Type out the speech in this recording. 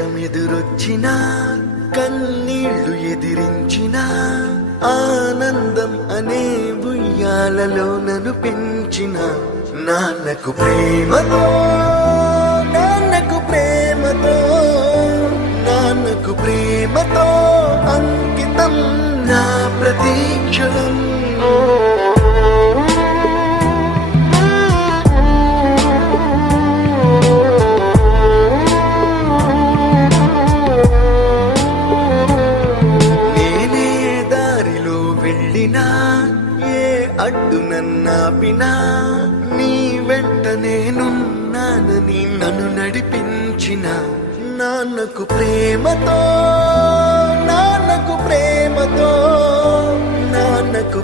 కష్టమెదురొచ్చినా కన్నీళ్లు ఎదిరించినా ఆనందం అనే ఉయ్యాలలో నన్ను పెంచిన నాన్నకు ప్రేమతో నాన్నకు ప్రేమతో నాన్నకు ప్రేమతో అంకితం నా ప్రతీక్షణం. ఏ అడ్డు నన్నాపినా నీ వెంట నేనున్నానని నన్ను నడిపించిన నాన్నకు ప్రేమతో నాన్నకు ప్రేమతో నాన్నకు